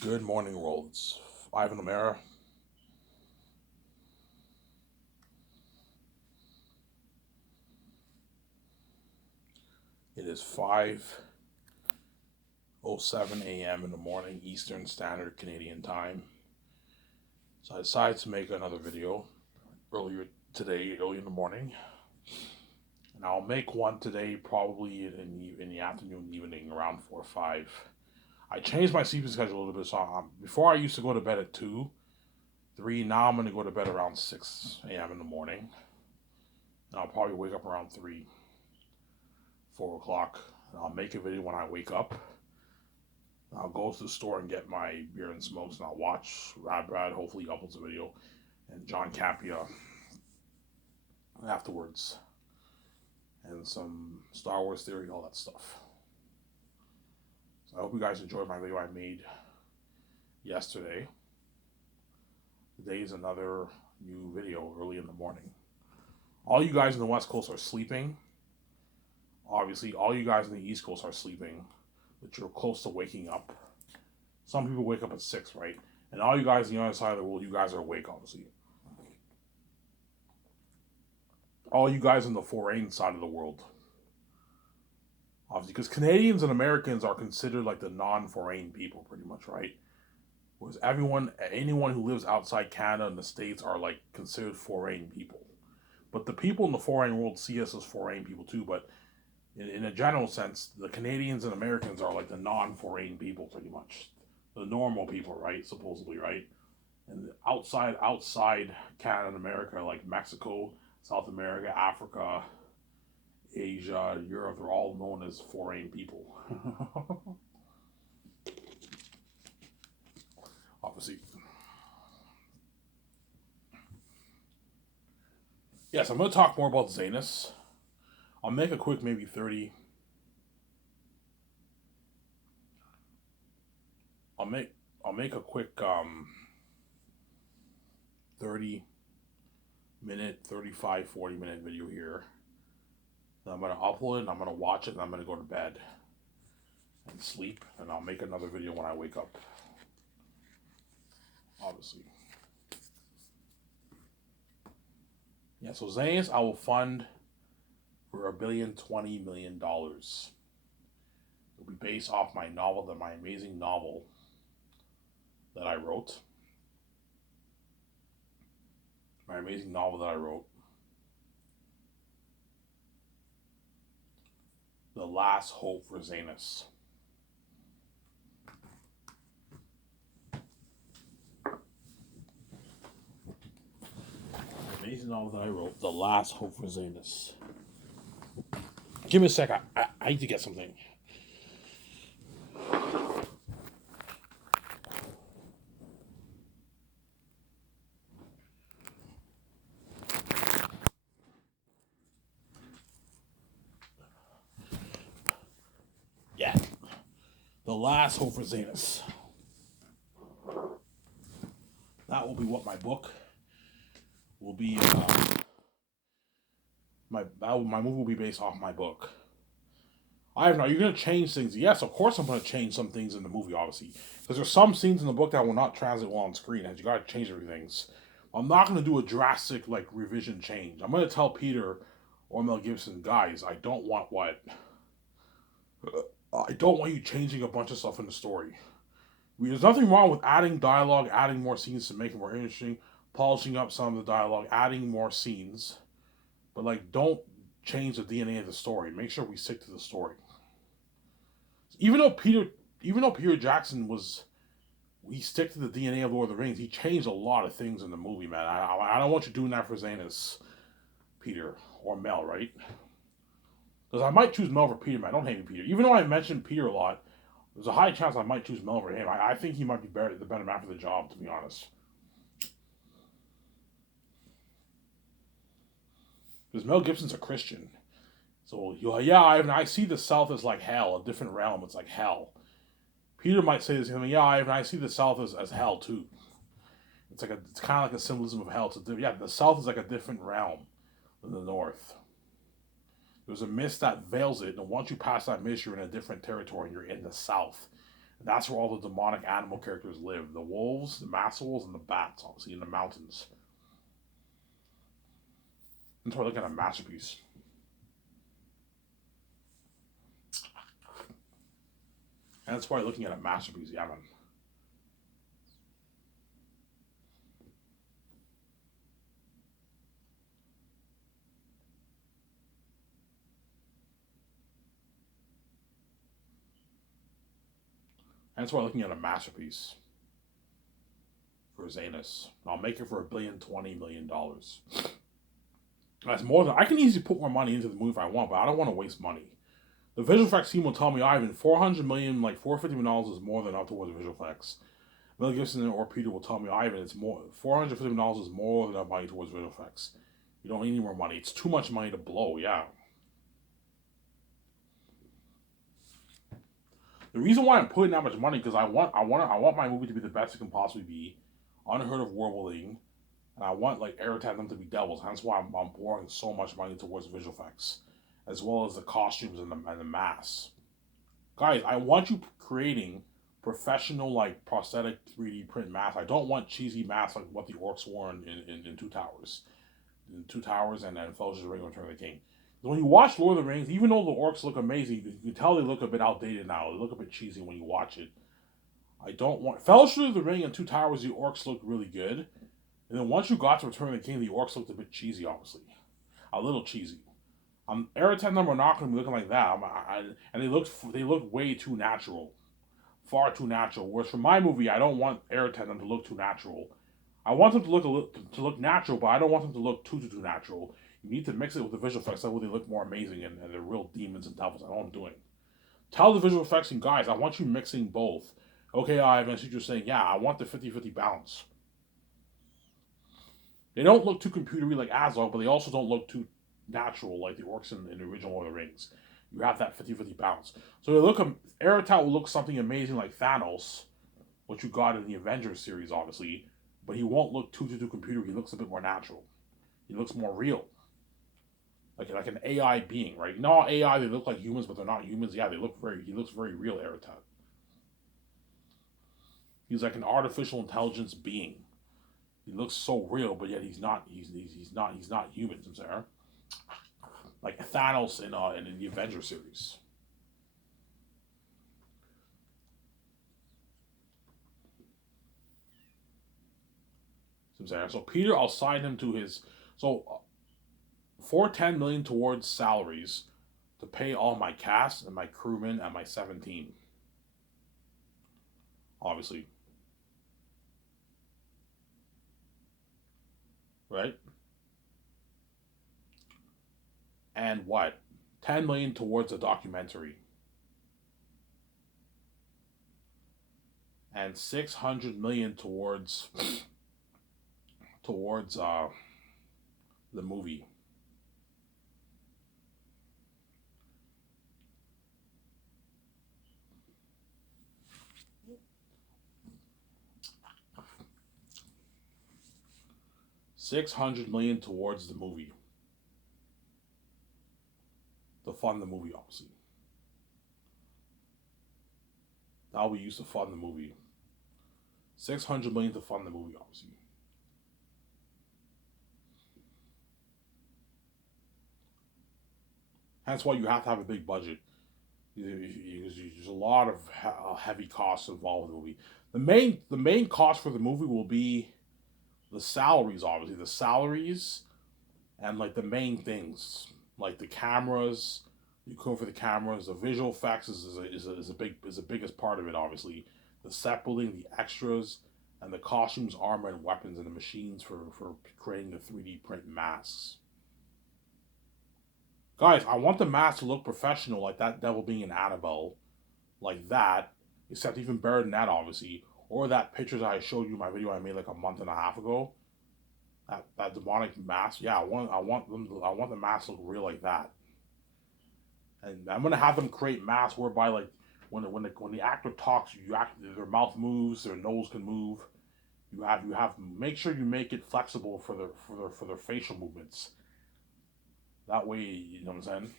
Good morning, world. It's Ivan O'Mara. It is 5:07 a.m. in the morning, Eastern Standard Canadian Time. So I decided to make another video earlier today, early in the morning. And I'll make one today, probably in the afternoon, evening, around 4 or 5. I changed my sleeping schedule a little bit. So before I used to go to bed at 2, 3. Now I'm going to go to bed around 6 a.m. in the morning. And I'll probably wake up around 3, 4 o'clock. And I'll make a video when I wake up. I'll go to the store and get my beer and smokes, and I'll watch Rad Brad. Hopefully, he uploads a video, and John Capia afterwards, and some Star Wars theory, all that stuff. So I hope you guys enjoyed my video I made yesterday. Today is another new video early in the morning. All you guys in the West Coast are sleeping. Obviously, all you guys in the East Coast are sleeping, but you're close to waking up. Some people wake up at 6, right? And all you guys on the other side of the world, you guys are awake, obviously. All you guys on the foreign side of the world, obviously, because Canadians and Americans are considered like the non-foreign people, pretty much, right? Whereas anyone who lives outside Canada and the States are like considered foreign people. But the people in the foreign world see us as foreign people too. But in a general sense, the Canadians and Americans are like the non-foreign people, pretty much, the normal people, right? Supposedly, right? And outside Canada and America, like Mexico, South America, Africa, Asia, Europe, they're all known as foreign people. Obviously. Yes, I'm going to talk more about Zanus. I'll make a quick, maybe 30. I'll make a quick 30-minute, 35, 40-minute video here. Then I'm going to upload it, and I'm going to watch it, and I'm going to go to bed and sleep, and I'll make another video when I wake up. Obviously. Yeah, so Zanus, I will fund for $1,020,000,000. It'll be based off my novel, my amazing novel that I wrote. My amazing novel that I wrote. The Last Hope for Zanus. Amazing novel that I wrote, The Last Hope for Zanus. Give me a sec. I need to get something. Yeah. The Last Hope for Zanus. That will be what my book will be. My movie will be based off my book. I don't know. You're gonna change things. Yes, of course I'm gonna change some things in the movie, obviously, because there's some scenes in the book that will not translate well on screen, and you gotta change everything. I'm not gonna do a drastic like revision change. I'm gonna tell Peter or Mel Gibson, guys, I don't want you changing a bunch of stuff in the story. There's nothing wrong with adding dialogue, adding more scenes to make it more interesting, polishing up some of the dialogue, adding more scenes, but like don't change the DNA of the story. Make sure we stick to the story. Even though Peter, even though Peter Jackson was, he stick to the DNA of Lord of the Rings. He changed a lot of things in the movie, man. I don't want you doing that for Zanus, Peter or Mel, right? Because I might choose Mel over Peter, man. Don't hate me, Peter. Even though I mentioned Peter a lot, there's a high chance I might choose Mel over him. I think he might be the better man for the job, to be honest. Because Mel Gibson's a Christian. So, yeah, I see the South as like hell, a different realm. It's like hell. Peter might say this to him, yeah, I see the South as hell too. It's kind of like a symbolism of hell. Yeah, the South is like a different realm than the North. There's a mist that veils it, and once you pass that mist, you're in a different territory. You're in the South. That's where all the demonic animal characters live. The wolves, the masked wolves, and the bats, obviously, in the mountains. That's why I look at a masterpiece. And that's why I'm looking at a masterpiece, yeah, man. And that's why I'm looking at a masterpiece for Zanus. I'll make it for $1,020,000,000. That's more than I can easily put more money into the movie if I want, but I don't want to waste money. The visual effects team will tell me, Ivan, $400 million, like $450 is more than enough towards visual effects. Mel Gibson or Peter will tell me, Ivan, it's more $450 is more than enough money towards visual effects. You don't need any more money. It's too much money to blow. Yeah. The reason why I'm putting that much money because I want my movie to be the best it can possibly be, unheard of world building, and I want like Aerotech them to be devils. That's why I'm pouring so much money towards visual effects, as well as the costumes and the masks. Guys, I want you creating professional like prosthetic 3D print masks. I don't want cheesy masks like what the orcs wore in Two Towers. In Two Towers and then Fellowship of the Ring and Return of the King. When you watch Lord of the Rings, even though the orcs look amazing, you can tell they look a bit outdated now. They look a bit cheesy when you watch it. I don't want Fellowship of the Ring and Two Towers. The orcs look really good, and then once you got to Return of the King, the orcs looked a bit cheesy, obviously, a little cheesy. Aerotech number not going to be looking like that, and they look way too natural, far too natural. Whereas for my movie, I don't want Aerotech them to look too natural. I want them to look natural, but I don't want them to look too natural. You need to mix it with the visual effects that way they look more amazing and they're real demons and devils. I know what I'm doing. Tell the visual effects and guys, I want you mixing both. Okay, Ivan, so you're saying, yeah, I want the 50-50 balance. They don't look too computery like Azog, but they also don't look too natural like the orcs in the original Lord of the Rings. You have that 50-50 balance. So they look, Aerotech will look something amazing like Thanos, what you got in the Avengers series, obviously, but he won't look too computery. He looks a bit more natural. He looks more real. Like an AI being, right? You know, AI they look like humans, but they're not humans. Yeah, he looks very real, Aerotech. He's like an artificial intelligence being. He looks so real, but yet he's not. He's not human. I'm saying, like Thanos in the Avengers series. I'm saying, so Peter, I'll sign him to his. So 410 million towards salaries to pay all my cast and my crewmen and my 17. Obviously, right? And what? 10 million towards a documentary. And 600 million towards the movie. $600 million towards the movie. To fund the movie, obviously. That'll be used to fund the movie. 600 million to fund the movie, obviously. That's why you have to have a big budget. There's a lot of heavy costs involved in the movie. The main cost for the movie will be the salaries, obviously the salaries and like the main things like the cameras. You come for the cameras. The visual effects is the biggest part of it. Obviously, the set building, the extras, and the costumes, armor, and weapons, and the machines for creating the 3D print masks. Guys, I want the mask to look professional, like that devil being in Annabelle, like that. Except even better than that, obviously, or that picture that I showed you in my video I made like a month and a half ago. That demonic mask. Yeah, I want the mask to look real like that. And I'm gonna have them create masks whereby like when the actor talks, their mouth moves, their nose can move. You have make sure you make it flexible for their facial movements. That way, you know what I'm saying?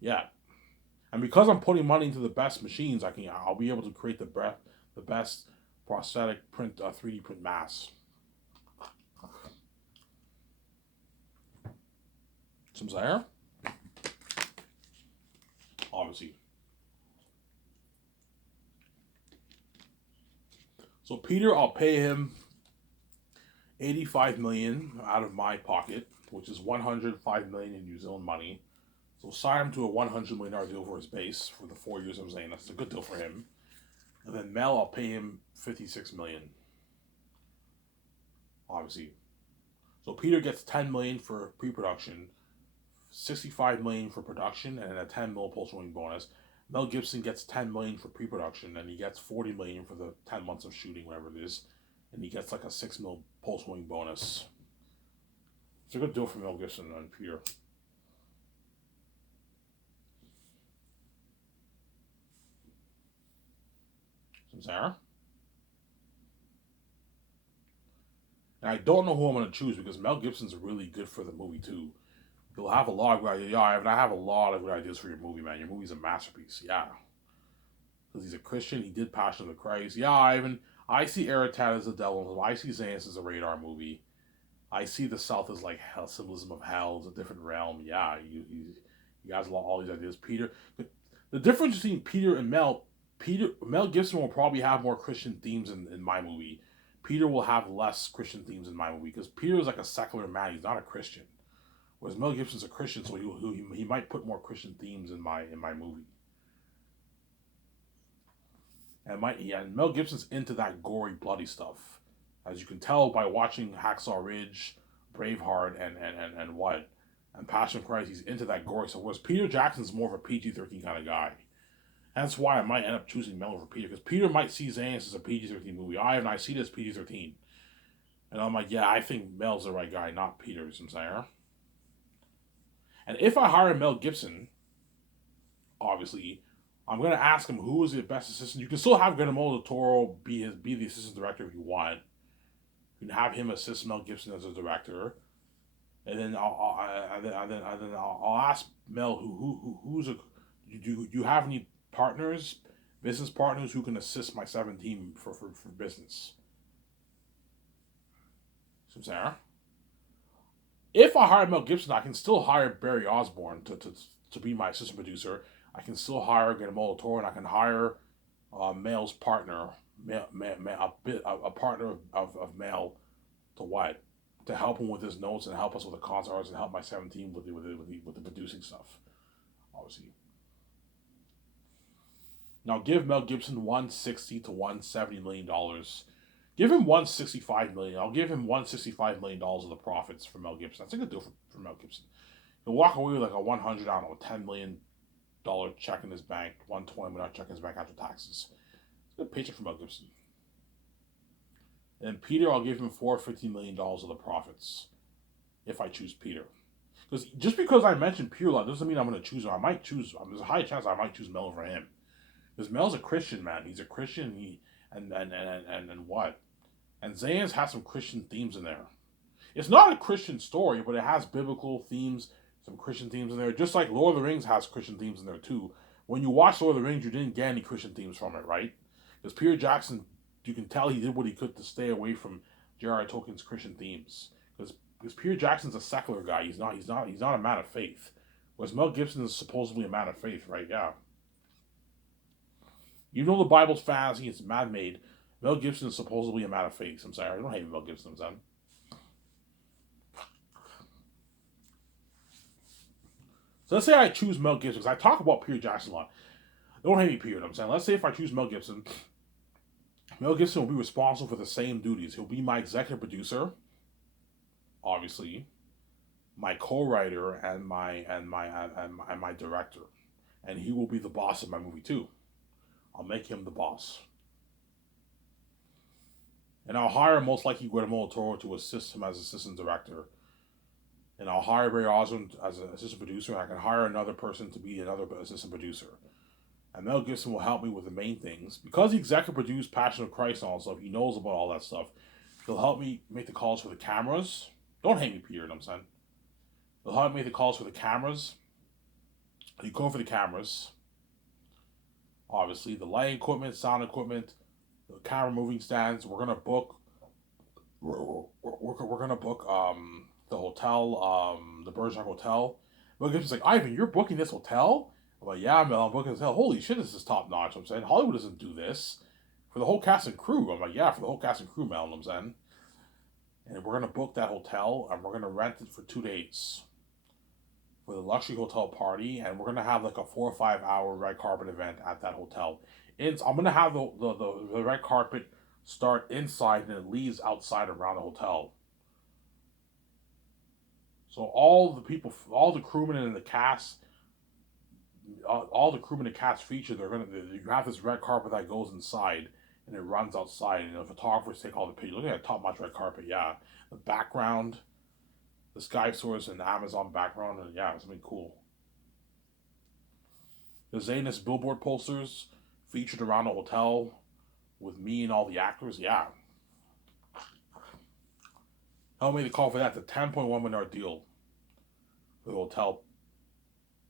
Yeah. And because I'm putting money into the best machines, I'll be able to create the best prosthetic print 3D print mass. Some there, obviously. So Peter, I'll pay him 85 million out of my pocket, which is 105 million in New Zealand money. So sign him to a $100 million deal for his base for the 4 years. I'm saying that's a good deal for him. And then Mel, I'll pay him 56 million. Obviously. So Peter gets 10 million for pre-production, 65 million for production, and a 10 mil post-rolling bonus. Mel Gibson gets 10 million for pre-production, and he gets 40 million for the 10 months of shooting, whatever it is, and he gets like a 6 mil post-rolling bonus. It's a good deal for Mel Gibson and Peter. Sarah. And I don't know who I'm going to choose because Mel Gibson's really good for the movie too. He'll have a lot of good ideas. Yeah, I have a lot of good ideas for your movie, man. Your movie's a masterpiece. Yeah. Because he's a Christian. He did Passion of the Christ. Yeah, Ivan. I see Eritrea as the devil. I see Zayas as a radar movie. I see the South as like hell, symbolism of hell. It's a different realm. Yeah, he has all these ideas. Peter. The difference between Peter and Mel Gibson will probably have more Christian themes in my movie. Peter will have less Christian themes in my movie because Peter is like a secular man. He's not a Christian. Whereas Mel Gibson's a Christian, so he might put more Christian themes in my movie. And Mel Gibson's into that gory, bloody stuff, as you can tell by watching Hacksaw Ridge, Braveheart, and Passion of Christ. He's into that gory stuff. Whereas Peter Jackson's more of a PG-13 kind of guy. That's why I might end up choosing Mel over Peter, because Peter might see Zayas as a PG-13 movie. I see this PG-13. And I'm like, yeah, I think Mel's the right guy, not Peter, you know what I'm saying? And if I hire Mel Gibson, obviously, I'm going to ask him who is the best assistant. You can still have Guillermo del Toro be the assistant director if you want. You can have him assist Mel Gibson as a director. And then I'll ask Mel who's a... Do you have any partners, business partners who can assist my 17 for business? So Sarah, if I hire Mel Gibson, I can still hire Barry Osborne to be my assistant producer. I can still hire Guillermo del Toro, and I can hire Mel's partner, a partner of Mel to what? To help him with his notes and help us with the concept arts and help my 17 with the producing stuff, obviously. Now give Mel Gibson $160 to $170 million. Give him $165 million. I'll give him $165 million of the profits for Mel Gibson. That's a good deal for Mel Gibson. He'll walk away with like a $10 million check in his bank, $120 million check in his bank after taxes. It's a good paycheck for Mel Gibson. And Peter, I'll give him $450 million of the profits if I choose Peter. Because just because I mentioned Peter a lot doesn't mean I'm going to choose him. There's a high chance I might choose Mel over him. Because Mel's a Christian, man. He's a Christian. And what? And Zayas has some Christian themes in there. It's not a Christian story, but it has biblical themes, some Christian themes in there. Just like Lord of the Rings has Christian themes in there too. When you watch Lord of the Rings, you didn't get any Christian themes from it, right? Because Peter Jackson, you can tell he did what he could to stay away from J.R.R. Tolkien's Christian themes. Because Peter Jackson's a secular guy. He's not a man of faith. Whereas Mel Gibson is supposedly a man of faith, right? Yeah. You know the Bible's fantasy, it's man-made. Mel Gibson is supposedly a man of faith. I'm sorry, I don't hate Mel Gibson, son. So let's say I choose Mel Gibson, because I talk about Peter Jackson a lot. Don't hate me, Peter, I'm saying. Let's say if I choose Mel Gibson will be responsible for the same duties. He'll be my executive producer, obviously, my co-writer, and my director. And he will be the boss of my movie, too. I'll make him the boss. And I'll hire most likely Guillermo del Toro to assist him as assistant director. And I'll hire Barry Osborne as an assistant producer, and I can hire another person to be another assistant producer. And Mel Gibson will help me with the main things. Because he executive produced Passion of Christ and all that stuff, he knows about all that stuff. He'll help me make the calls for the cameras. Don't hate me, Peter, you know what I'm saying? He'll help me make the calls for the cameras. He'll go for the cameras. Obviously, the lighting equipment, sound equipment, the camera moving stands. We're gonna book. We're gonna book the hotel, the Bergerac Hotel. Mel Gibson's like, Ivan, you're booking this hotel? I'm like, yeah, Mel, I'm booking this hotel. Holy shit, this is top notch. I'm saying Hollywood doesn't do this for the whole cast and crew. I'm like, yeah, for the whole cast and crew, Mel. I'm saying, and we're gonna book that hotel and we're gonna rent it for 2 days for the luxury hotel party, and we're gonna have like a 4 or 5 hour red carpet event at that hotel. I'm gonna have the red carpet start inside and it leaves outside around the hotel. So all the people, all the crewmen and the cast, all the crewmen and cast featured, you have this red carpet that goes inside and it runs outside, and the photographers take all the pictures. Look at that top notch red carpet, yeah. The background, the Sky Source and the Amazon background, and yeah, something cool. The Zanus billboard posters featured around the hotel with me and all the actors, yeah. Help me to call for that. The $10.1 million deal for the hotel,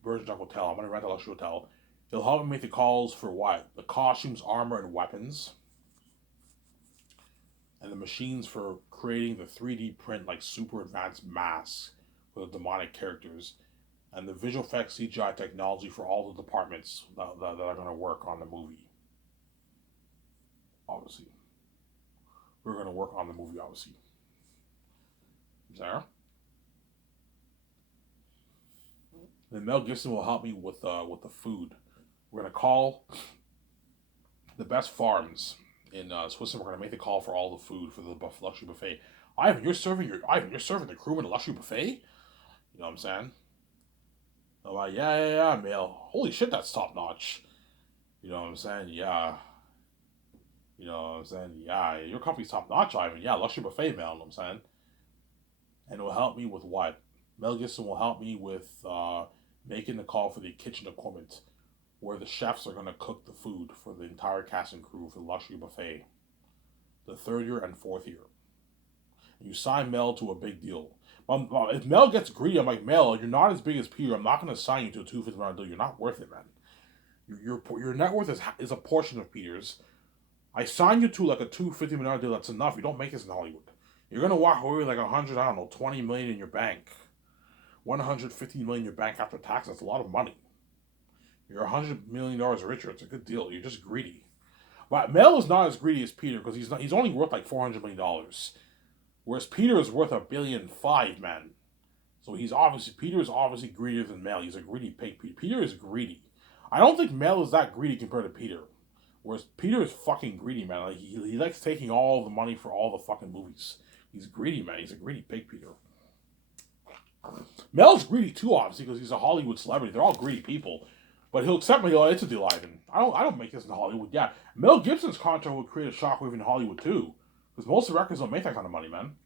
Bergerac Hotel. I'm gonna rent a luxury hotel. It'll help me make the calls for what? The costumes, armor, and weapons, and the machines for creating the 3D print like super advanced masks for the demonic characters, and the visual effects CGI technology for all the departments that are going to work on the movie. Obviously, we're going to work on the movie. Obviously, Sarah. Then Mel Gibson will help me with the food. We're going to call the best farms in Switzerland. We're going to make the call for all the food for the luxury buffet. Ivan, you're serving the crewman a luxury buffet. You know what I'm saying? I'm like, yeah, Mel. Holy shit, that's top notch. You know what I'm saying? Yeah. You know what I'm saying? Yeah, your company's top notch, Ivan. Yeah, luxury buffet, Mel. You know what I'm saying? And it will help me with what? Mel Gibson will help me with making the call for the kitchen equipment, where the chefs are going to cook the food for the entire cast and crew for the luxury buffet, the third year and fourth year. And you sign Mel to a big deal. If Mel gets greedy, I'm like, Mel, you're not as big as Peter. I'm not going to sign you to a $250 million deal. You're not worth it, man. Your net worth is a portion of Peter's. I signed you to like a $250 million deal. That's enough. You don't make this in Hollywood. You're gonna walk away with like 100, I don't know, 20 million in your bank, 150 million in your bank after tax. That's a lot of money. You're $100 million richer. It's a good deal. You're just greedy. But Mel is not as greedy as Peter because he's not. He's only worth like $400 million, whereas Peter is worth $1.5 billion, man. So Peter is obviously greedier than Mel. He's a greedy pig. Peter is greedy. I don't think Mel is that greedy compared to Peter. Whereas Peter is fucking greedy, man. Like he likes taking all the money for all the fucking movies. He's greedy, man. He's a greedy pig, Peter. Mel's greedy too, obviously, because he's a Hollywood celebrity. They're all greedy people. But he'll accept me. It's a deal, Ivan. I don't make this in Hollywood. Yeah, Mel Gibson's contract would create a shockwave in Hollywood too, because most directors don't make that kind of money, man.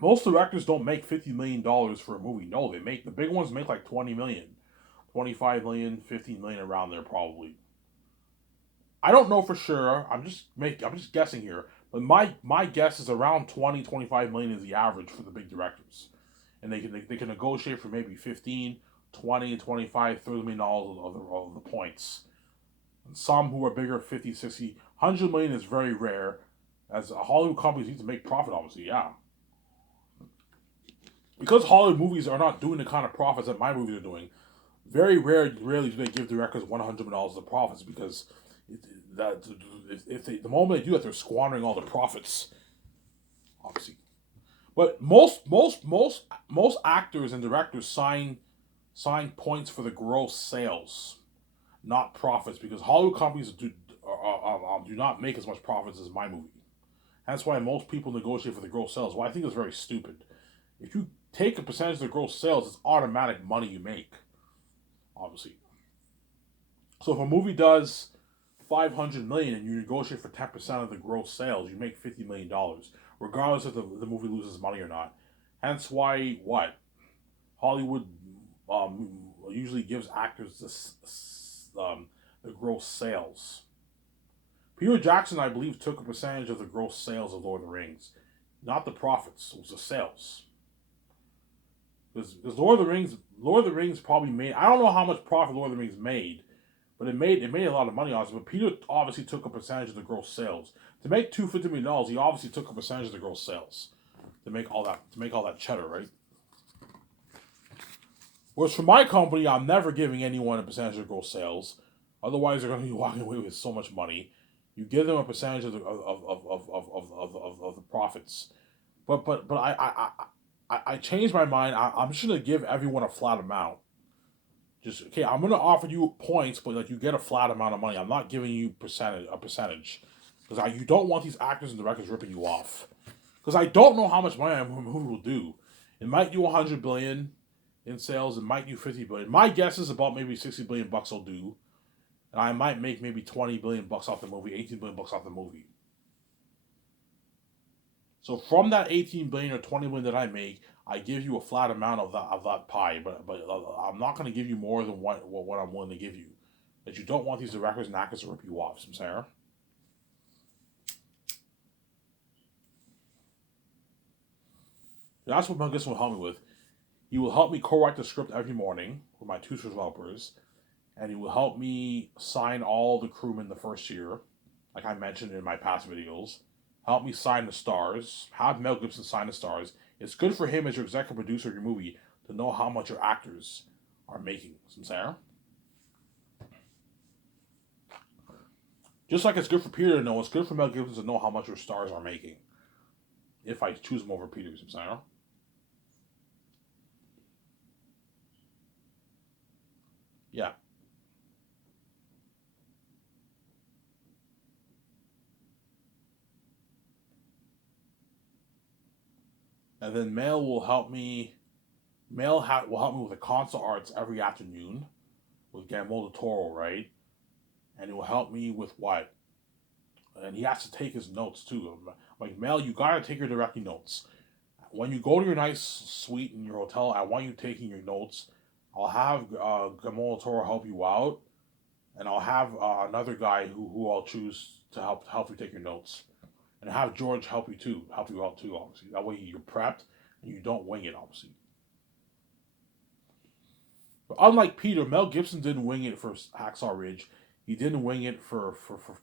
Most directors don't make $50 million for a movie. No, the big ones make like 20 million, 25 million, 15 million around there probably. I don't know for sure. I'm just guessing here. But my guess is around 20, 25 million is the average for the big directors. And they can negotiate for maybe 15, 20, 25, $30 million of the points. And some who are bigger, 50, 60, 100 million is very rare. As Hollywood companies need to make profit, obviously, yeah. Because Hollywood movies are not doing the kind of profits that my movies are doing, rarely do they give directors $100 million of profits, because the moment they do that, they're squandering all the profits, obviously. But most actors and directors sign points for the gross sales, not profits, because Hollywood companies do not make as much profits as my movie. That's why most people negotiate for the gross sales. Well, I think it's very stupid. If you take a percentage of the gross sales, it's automatic money you make, obviously. So if a movie does 500 million and you negotiate for 10% of the gross sales, you make $50 million, regardless if the movie loses money or not. Hence why Hollywood usually gives actors the gross sales. Peter Jackson, I believe, took a percentage of the gross sales of Lord of the Rings, not the profits. It was the sales. Because Lord of the Rings probably made, I don't know how much profit Lord of the Rings made, but it made a lot of money on it. But Peter obviously took a percentage of the gross sales. To make $250 million, he obviously took a percentage of the gross sales to make all that cheddar, right? Whereas for my company, I'm never giving anyone a percentage of gross sales. Otherwise, they're going to be walking away with so much money. You give them a percentage of the profits. But I changed my mind. I'm just going to give everyone a flat amount. Just okay. I'm going to offer you points, but like you get a flat amount of money. I'm not giving you a percentage because you don't want these actors and directors ripping you off. Because I don't know how much money a movie will do. It might do 100 billion in sales. It might do 50 billion. My guess is about maybe 60 billion bucks will do. And I might make maybe 20 billion bucks off the movie, 18 billion bucks off the movie. So from that 18 billion or 20 billion that I make, I give you a flat amount of that pie, but I'm not going to give you more than what I'm willing to give you. That you don't want these directors and actors to rip you off, Sarah. That's what Mel Gibson will help me with. He will help me co-write the script every morning with my two developers, and he will help me sign all the crewmen the first year, like I mentioned in my past videos. Help me sign the stars. Have Mel Gibson sign the stars. It's good for him as your executive producer of your movie to know how much your actors are making. Sarah? Just like it's good for Peter to know, it's good for Mel Gibson to know how much your stars are making. If I choose him over Peter, Sarah. Yeah. And then Mel will help me. Will help me with the console arts every afternoon with Guillermo del Toro, right? And it will help me with what? And he has to take his notes too. Like Mel, you gotta take your directing notes. When you go to your nice suite in your hotel, I want you taking your notes. I'll have Guillermo del Toro help you out, and I'll have another guy who I'll choose to help you take your notes, and have George help you out too. Obviously, that way you're prepped and you don't wing it. Obviously, but unlike Peter, Mel Gibson didn't wing it for Hacksaw Ridge. He didn't wing it for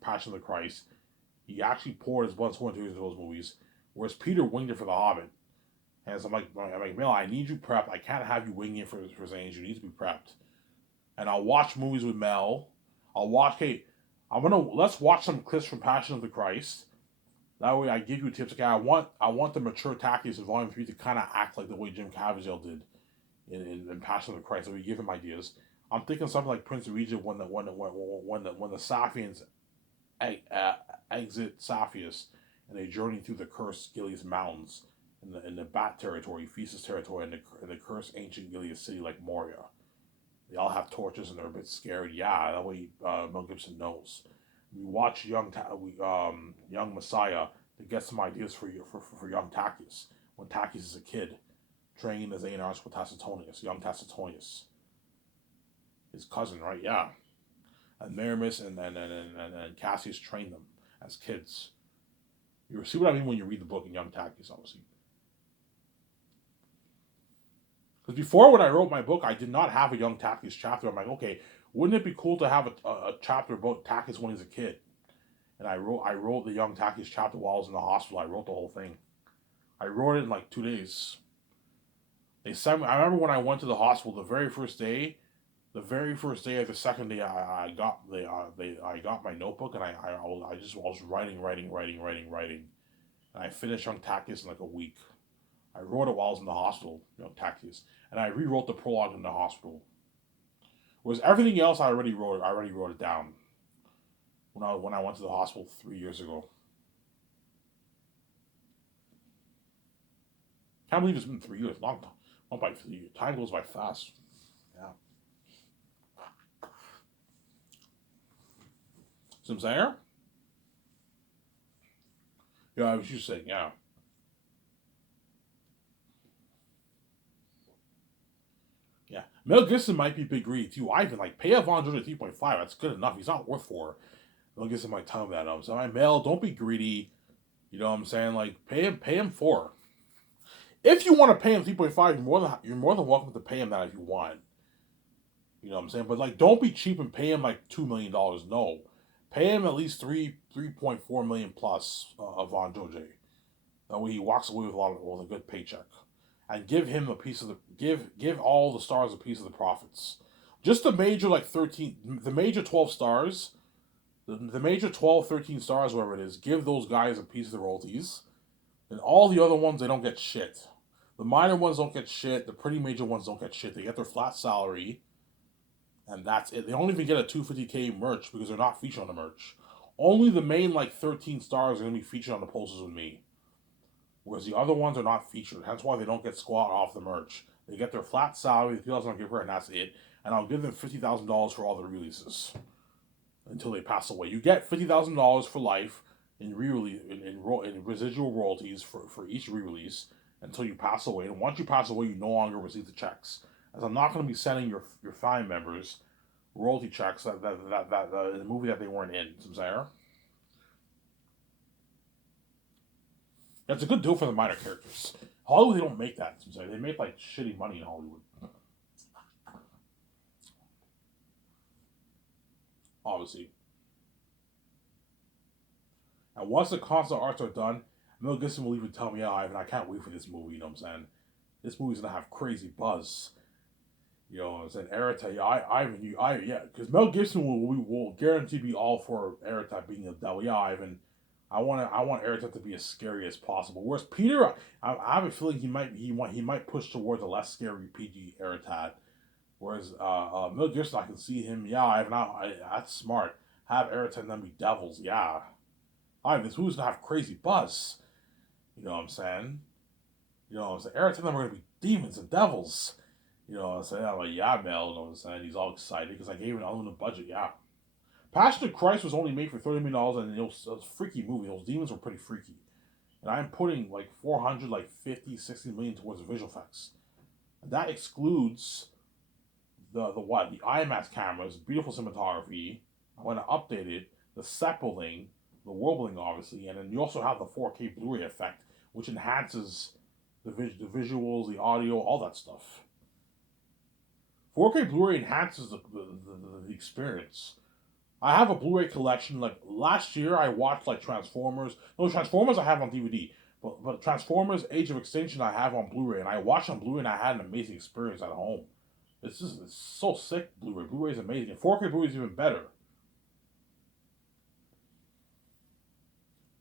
Passion of the Christ. He actually poured his blood, sweat, and tears into those movies. Whereas Peter winged it for The Hobbit. And so I'm like, Mel, I need you prepped. I can't have you winging it for Zanes. You need to be prepped. And I'll watch movies with Mel. Let's watch some clips from Passion of the Christ. That way I give you tips. Okay, I want the mature tactics in Volume 3 to kind of act like the way Jim Caviezel did in Passion of the Christ. So we give him ideas. I'm thinking something like Prince of Egypt when the Safians exit Saphius and they journey through the cursed Gilead Mountains in the Bat territory, Phesis territory, and the cursed ancient Gilead city like Moria. They all have torches and they're a bit scared. Yeah, that way Mel Gibson knows. We watch young Messiah to get some ideas for young Tachys when Tachys is a kid, training as A&Rs with Tacitonius, young Tacitonius, his cousin, right? Yeah, and Maramis and Cassius trained them as kids. You see what I mean when you read the book in Young Tachys, obviously. Because before, when I wrote my book, I did not have a Young Tachys chapter. I'm like, okay, wouldn't it be cool to have a chapter about Tachys when he's a kid? And I wrote the Young Tachys chapter while I was in the hospital. I wrote the whole thing. I wrote it in like 2 days. They sent me. I remember when I went to the hospital the very first day of the second day, I got my notebook and I was writing, and I finished Young Tachys in like a week. I wrote it while I was in the hospital, Young Tachys, and I rewrote the prologue in the hospital. Whereas everything else I already wrote it down when I went to the hospital 3 years ago. Can't believe it's been 3 years. Long time. Not by 3 years. Time goes by fast. Yeah. Some saying? Yeah, I was just saying, yeah. Yeah. Mel Gibson might be big greedy too. I even like pay a Von Jordan 3.5. That's good enough. He's not worth 4. Mel Gibson might tell him that. So my Mel, don't be greedy. You know what I'm saying? Like pay him 4. If you want to pay him 3.5, you're more than welcome to pay him that if you want. You know what I'm saying? But like, don't be cheap and pay him like $2 million. No, pay him at least 3.4 million plus of Von Joje. That way he walks away with a good paycheck, and give him a piece of the give all the stars a piece of the profits. Just the major like 13, the major 12 stars, the major 12, 13 stars, whatever it is. Give those guys a piece of the royalties, and all the other ones they don't get shit. The minor ones don't get shit. The pretty major ones don't get shit. They get their flat salary, and that's it. They don't even get a 250K merch because they're not featured on the merch. Only the main like 13 stars are gonna be featured on the posters with me, whereas the other ones are not featured. Hence why they don't get squat off the merch. They get their flat salary, the $2,000 I'll give her, and that's it. And I'll give them $50,000 for all the releases until they pass away. You get $50,000 for life in in residual royalties for each re-release until you pass away. And once you pass away, you no longer receive the checks. As I'm not going to be sending your family members royalty checks that the movie that they weren't in. There. That's a good deal for the minor characters. Hollywood, they don't make that. They make like shitty money in Hollywood. Obviously. And once the concept arts are done, Mel Gibson will even tell me, "Oh, Ivan, I can't wait for this movie." You know what I'm saying? This movie's gonna have crazy buzz. You know what I'm saying? Erita, yeah, because Mel Gibson will guarantee be all for Erita being the devil. Yeah, Ivan, I want Erita to be as scary as possible. Whereas Peter, I have a feeling he might push towards a less scary PG Erita. Whereas Mel Gibson, I can see him. Yeah, Ivan, that's smart. Have Erita and them be devils. Yeah, Ivan, this movie's gonna have crazy buzz. You know what I'm saying? You know what I'm saying? Erita and them are gonna be demons and devils. You know what I'm saying? I'm like, yeah, Mel. You know what I'm saying? He's all excited because I gave him an unlimited budget. Yeah. Passion of Christ was only made for $30 million, and it was a freaky movie. Those demons were pretty freaky. And I'm putting like 400, like 50, 60 million towards the visual effects. And that excludes the what? The IMAX cameras, beautiful cinematography. I want to update it, the separating, the warbling, obviously, and then you also have the 4K Blu-ray effect, which enhances the visuals, the audio, all that stuff. 4K Blu-ray enhances the experience. I have a Blu-ray collection. Like last year, I watched like Transformers. No, Transformers I have on DVD, but Transformers: Age of Extinction I have on Blu-ray, and I watched on Blu-ray, and I had an amazing experience at home. It's so sick. Blu-ray is amazing. And 4K Blu-ray is even better.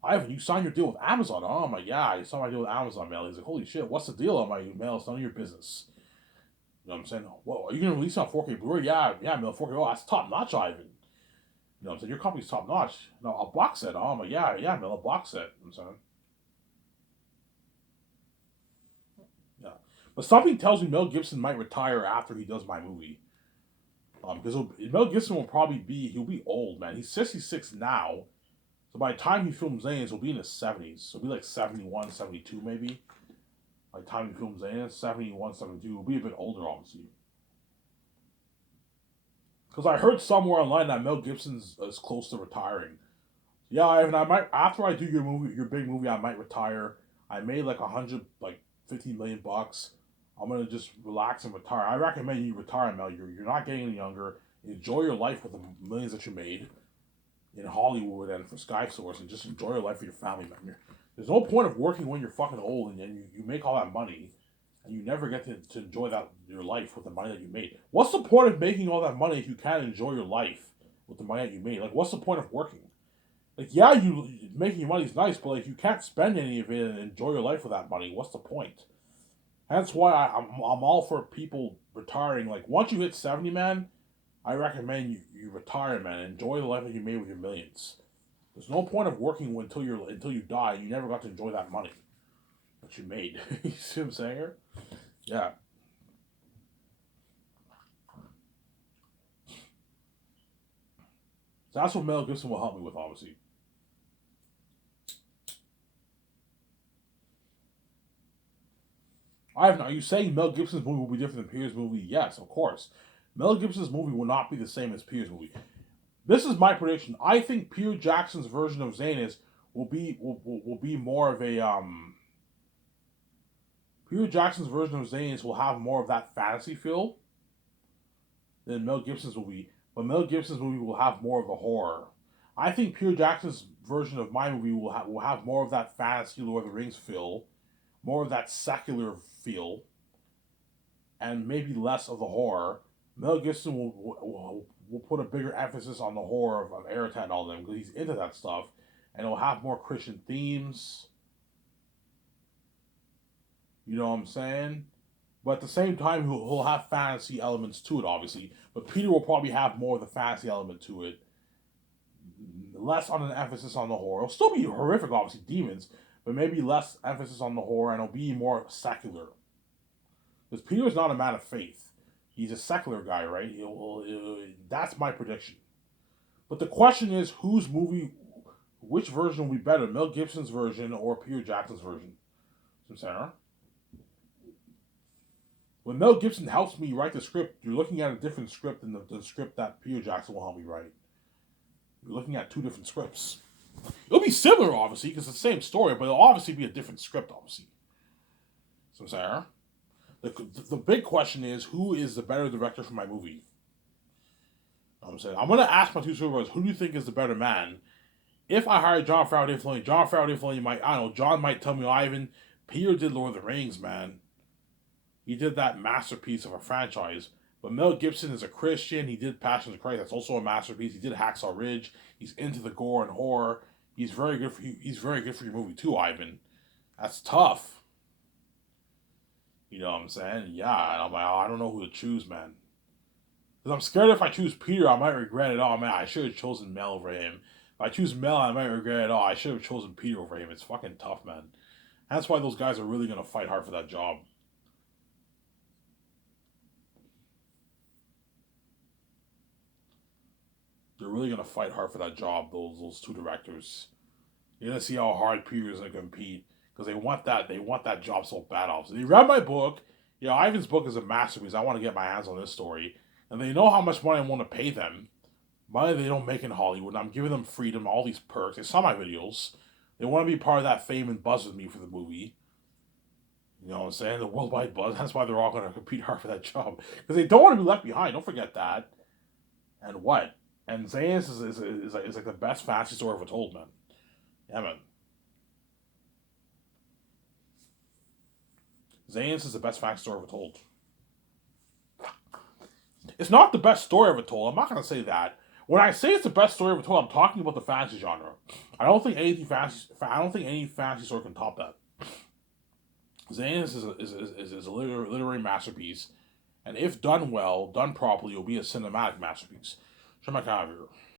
Ivan, you signed your deal with Amazon. Oh my yeah, I signed my deal with Amazon, Mel. He's like, holy shit, what's the deal? I'm like, Mel, it's none of your business. You know what I'm saying? Whoa, are you gonna release it on 4K Blu-ray? Yeah, Mel, 4K. Oh, that's top notch, Ivan. You know what I'm saying? Your company's top notch. No, a box set. Oh, I'm like, yeah, Mel, a box set. You know what I'm saying? Yeah. But something tells me Mel Gibson might retire after he does my movie. Because Mel Gibson he'll be old, man. He's 66 now. So by the time he films Zanes, he'll be in his 70s. So he'll be like 71, 72 maybe. By the time he films Zanes, 71, 72. He'll be a bit older, obviously. Because I heard somewhere online that Mel Gibson's is close to retiring. Yeah, and I might after I do your big movie, I might retire. I made like 15 million bucks. I'm gonna just relax and retire. I recommend you retire, Mel. You're not getting any younger. Enjoy your life with the millions that you made in Hollywood and for Sky Source, and just enjoy your life with your family, man. There's no point of working when you're fucking old and you make all that money and you never get to enjoy your life with the money that you made. What's the point of making all that money if you can't enjoy your life with the money that you made? Like, what's the point of working? Like, yeah, you making your money is nice, but like, you can't spend any of it and enjoy your life with that money. What's the point? That's why I'm all for people retiring. Like, once you hit 70, man, I recommend you retire, man. Enjoy the life that you made with your millions. There's no point of working until you die. You never got to enjoy that money that you made. You see what I'm saying here? Yeah. So that's what Mel Gibson will help me with, obviously. Are you saying Mel Gibson's movie will be different than Pierre's movie? Yes, of course. Mel Gibson's movie will not be the same as Pierre's movie. This is my prediction. I think Peter Jackson's version of Zanis will be more of a Peter Jackson's version of Zanis will have more of that fantasy feel. than Mel Gibson's movie, but Mel Gibson's movie will have more of the horror. I think Peter Jackson's version of my movie will have more of that fantasy Lord of the Rings feel, more of that secular feel, and maybe less of the horror. Mel Gibson will put a bigger emphasis on the horror of Airhead and all them because he's into that stuff, and it'll have more Christian themes. You know what I'm saying? But at the same time, he'll have fantasy elements to it, obviously. But Peter will probably have more of the fantasy element to it, less on an emphasis on the horror. It'll still be horrific, obviously, demons, but maybe less emphasis on the horror, and it'll be more secular. Because Peter's not a man of faith. He's a secular guy, right? That's my prediction. But the question is, which version will be better, Mel Gibson's version or Peter Jackson's version? Sarah? When Mel Gibson helps me write the script, you're looking at a different script than the script that Peter Jackson will help me write. You're looking at two different scripts. It'll be similar, obviously, because it's the same story, but it'll obviously be a different script, obviously. Sarah? The big question is, who is the better director for my movie? I'm saying, I'm going to ask my two supervisors, who do you think is the better man? If I hire Jon Favreau, Jon Favreau might, I don't know, John might tell me, Ivan, Peter did Lord of the Rings, man. He did that masterpiece of a franchise. But Mel Gibson is a Christian. He did Passion of Christ. That's also a masterpiece. He did Hacksaw Ridge. He's into the gore and horror. He's very good for you. He's very good for your movie too, Ivan. That's tough. You know what I'm saying? Yeah, I'm like, I don't know who to choose, man. Because I'm scared if I choose Peter, I might regret it. Oh, man, I should have chosen Mel over him. If I choose Mel, I might regret it. Oh, I should have chosen Peter over him. It's fucking tough, man. That's why those guys are really going to fight hard for that job. They're really going to fight hard for that job, those two directors. You're going to see how hard Peter is going to compete. Because they want that job so bad, obviously. They read my book. You know, Ivan's book is a masterpiece. I want to get my hands on this story. And they know how much money I want to pay them. Money they don't make in Hollywood. I'm giving them freedom, all these perks. They saw my videos. They want to be part of that fame and buzz with me for the movie. You know what I'm saying? The worldwide buzz. That's why they're all going to compete hard for that job. Because they don't want to be left behind. Don't forget that. And what? And Zayn's is like the best fantasy story ever told, man. Yeah, man. Zayn's is the best fantasy story ever told. It's not the best story ever told. I'm not going to say that. When I say it's the best story ever told, I'm talking about the fantasy genre. I don't think any fantasy story can top that. Zayn's is a literary masterpiece, and if done well, done properly, it will be a cinematic masterpiece. Turn my camera here.